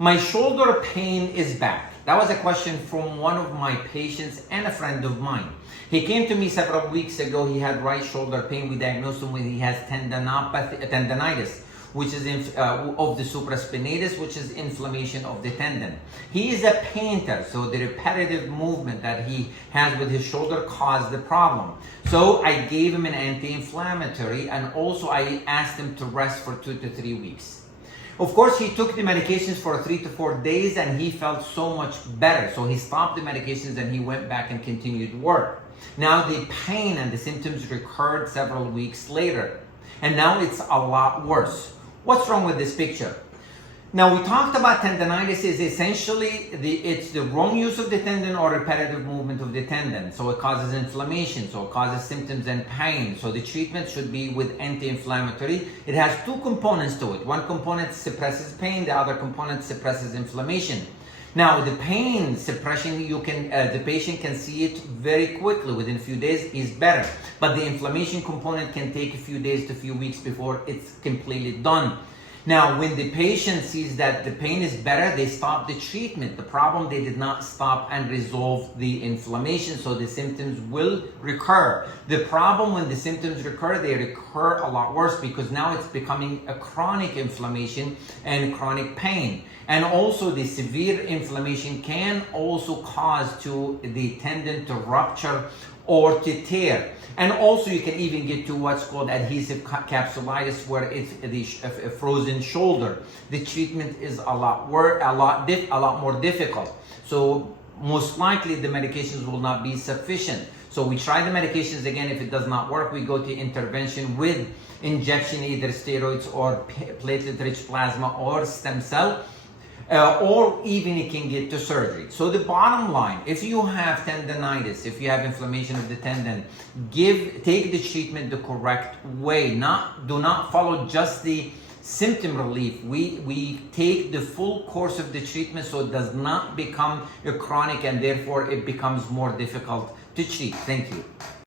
My shoulder pain is back. That was a question from one of my patients and a friend of mine. He came to me several weeks ago. He had right shoulder pain. We diagnosed him with he has tendonitis, which is of the supraspinatus, which is inflammation of the tendon. He is a painter, so the repetitive movement that he has with his shoulder caused the problem. So I gave him an anti-inflammatory, and also I asked him to rest for 2 to 3 weeks. Of course, he took the medications for 3 to 4 days and he felt so much better. So he stopped the medications and he went back and continued work. Now the pain and the symptoms recurred several weeks later. And now it's a lot worse. What's wrong with this picture? Now we talked about tendonitis is essentially it's the wrong use of the tendon or repetitive movement of the tendon. So it causes inflammation, so it causes symptoms and pain. So the treatment should be with anti-inflammatory. It has 2 components to it. One component suppresses pain, the other component suppresses inflammation. Now the pain suppression, the patient can see it very quickly. Within a few days is better. But the inflammation component can take a few days to a few weeks before it's completely done. Now, when the patient sees that the pain is better, they stop the treatment. The problem, they did not stop and resolve the inflammation, so the symptoms will recur. The problem when the symptoms recur, they recur a lot worse because now it's becoming a chronic inflammation and chronic pain. And also the severe inflammation can also cause to the tendon to rupture or to tear. And also you can even get to what's called adhesive capsulitis, where it's a frozen shoulder. The treatment is a lot more difficult. So most likely the medications will not be sufficient. So we try the medications again. If it does not work, we go to intervention with injection, either steroids or platelet-rich plasma or stem cell. Or even it can get to surgery. So the bottom line, if you have tendonitis, if you have inflammation of the tendon, take the treatment the correct way. Do not follow just the symptom relief. We take the full course of the treatment so it does not become a chronic and therefore it becomes more difficult to treat. Thank you.